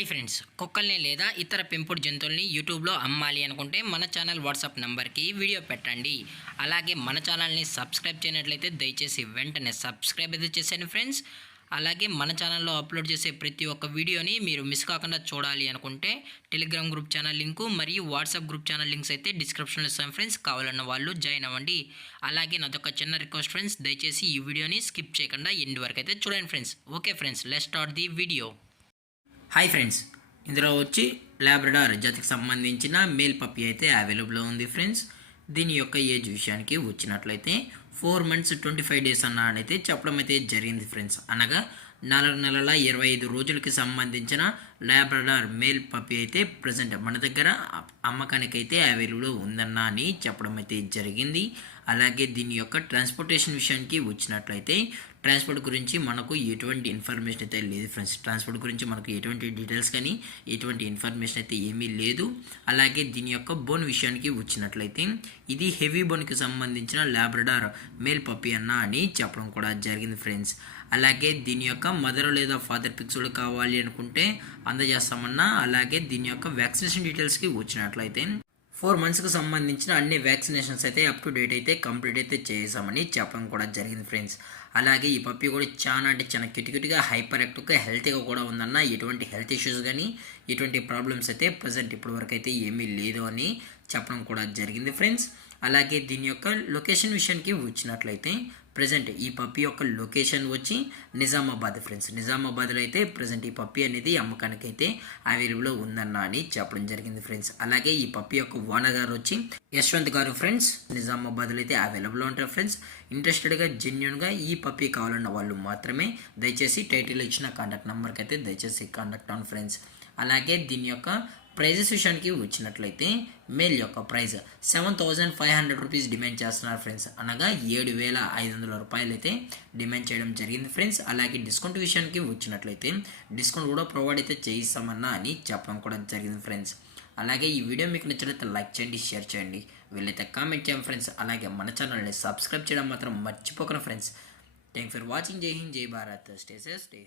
Hi friends, కుక్కల్ని లేదా ఇతర పెంపుడు జంతువుల్ని యూట్యూబ్లో అమ్మాలి అనుకుంటే మన ఛానల్ వాట్సాప్ నెంబర్కి వీడియో పెట్టండి. అలాగే మన ఛానల్ని సబ్స్క్రైబ్ చేయనట్లయితే దయచేసి వెంటనే సబ్స్క్రైబ్ అయితే చేసేయండి ఫ్రెండ్స్. అలాగే మన ఛానల్లో అప్లోడ్ చేసే ప్రతి ఒక్క వీడియోని మీరు మిస్ కాకుండా చూడాలి అనుకుంటే టెలిగ్రామ్ గ్రూప్ ఛానల్ లింకు మరియు వాట్సాప్ గ్రూప్ ఛానల్ లింక్స్ అయితే డిస్క్రిప్షన్లో ఇస్తాను ఫ్రెండ్స్. కావాలన్న వాళ్ళు జాయిన్ అవ్వండి. అలాగే నాదొక చిన్న రిక్వెస్ట్ ఫ్రెండ్స్, దయచేసి ఈ వీడియోని స్కిప్ చేయకుండా ఎండ్ వరకు అయితే చూడండి friends. Okay friends, let's start the video. Hi friends, ఇందులో వచ్చి లాబ్రడార్ జాతికి సంబంధించిన మేల్ పప్పీ అయితే అవైలబుల్లో ఉంది ఫ్రెండ్స్. దీని యొక్క ఏజ్ విషయానికి వచ్చినట్లయితే 4 months 25 days అన్నదైతే చెప్పడం అయితే జరిగింది ఫ్రెండ్స్. అనగా 4 నెలల 25 రోజులకి సంబంధించిన లాబ్రడార్ మేల్ పప్పీ అయితే ప్రజెంట్ మన దగ్గర అమ్మకానికి అయితే అవైలబుల్ ఉందన్న అని చెప్పడం అయితే జరిగింది. అలాగే దీని యొక్క ట్రాన్స్పోర్టేషన్ విషయానికి వచ్చినట్లయితే ట్రాన్స్పోర్ట్ గురించి మనకు ఎటువంటి ఇన్ఫర్మేషన్ అయితే లేదు ఫ్రెండ్స్. ట్రాన్స్పోర్ట్ గురించి మనకు ఎటువంటి డీటెయిల్స్ కానీ ఎటువంటి ఇన్ఫర్మేషన్ అయితే ఏమీ లేదు. అలాగే దీని యొక్క బోన్ విషయానికి వచ్చినట్లయితే ఇది హెవీ బోన్కి సంబంధించిన లాబ్రడార్ మేల్ పప్పీ అన్న అని చెప్పడం కూడా జరిగింది ఫ్రెండ్స్. అలాగే దీని యొక్క మదర్ లేదా ఫాదర్ పిక్స్ కావాలి అనుకుంటే అందజేస్తామన్నా. అలాగే దీని యొక్క వ్యాక్సినేషన్ డీటెయిల్స్కి వచ్చినట్లయితే 4 monthsకి సంబంధించిన అన్ని వ్యాక్సినేషన్స్ అయితే అప్ టు డేట్ అయితే కంప్లీట్ అయితే చేసామని చెప్పడం కూడా జరిగింది ఫ్రెండ్స్. అలాగే ఈ పప్పీ కూడా చాలా క్యూట్గా హైపర్ యాక్టివ్గా హెల్తీగా కూడా ఉందన్న. ఎటువంటి హెల్త్ ఇష్యూస్ కానీ ఎటువంటి ప్రాబ్లమ్స్ అయితే ప్రజెంట్ ఇప్పటి వరకు అయితే ఏమీ లేదు అని చెప్పడం కూడా జరిగింది ఫ్రెండ్స్. అలాగే దీని యొక్క లొకేషన్ విషయానికి వచ్చినట్లయితే ప్రజెంట్ ఈ పప్పీ యొక్క లొకేషన్ వచ్చి నిజామాబాద్ ఫ్రెండ్స్. నిజామాబాద్లో అయితే ప్రజెంట్ ఈ పప్పీ అనేది అమ్మకానికి అయితే అవైలబుల్ ఉందన్న అని చెప్పడం జరిగింది ఫ్రెండ్స్. అలాగే ఈ పప్పీ యొక్క ఓనర్ గారు వచ్చి యశ్వంత్ గారు ఫ్రెండ్స్. నిజామాబాద్లో అయితే అవైలబుల్ ఉంటారు ఫ్రెండ్స్. ఇంట్రెస్టెడ్గా జెన్యున్గా ఈ పప్పీ కావాలన్న వాళ్ళు మాత్రమే దయచేసి టైటిల్ ఇచ్చిన కాంటాక్ట్ నెంబర్కి అయితే దయచేసి కాంటాక్ట్ అవ్వండి ఫ్రెండ్స్. అలాగే దీని యొక్క ప్రైజెస్ విషయానికి వచ్చినట్లయితే మేల్ యొక్క ప్రైస్ 7,500 రూపీస్ డిమాండ్ చేస్తున్నారు ఫ్రెండ్స్. అనగా 7,500 రూపాయలు అయితే డిమాండ్ చేయడం జరిగింది ఫ్రెండ్స్. అలాగే డిస్కౌంట్ విషయానికి వచ్చినట్లయితే డిస్కౌంట్ కూడా ప్రొవైడ్ అయితే చేయిస్తామన్నా అని చెప్పడం కూడా జరిగింది ఫ్రెండ్స్. అలాగే ఈ వీడియో మీకు నచ్చినట్లయితే లైక్ చేయండి, షేర్ చేయండి, వీళ్ళైతే కామెంట్ చేయండి ఫ్రెండ్స్. అలాగే మన ఛానల్ని సబ్స్క్రైబ్ చేయడం మాత్రం మర్చిపోకండి ఫ్రెండ్స్. Thank for watching. జై హింద్, జై భారత్. Stay safe, stay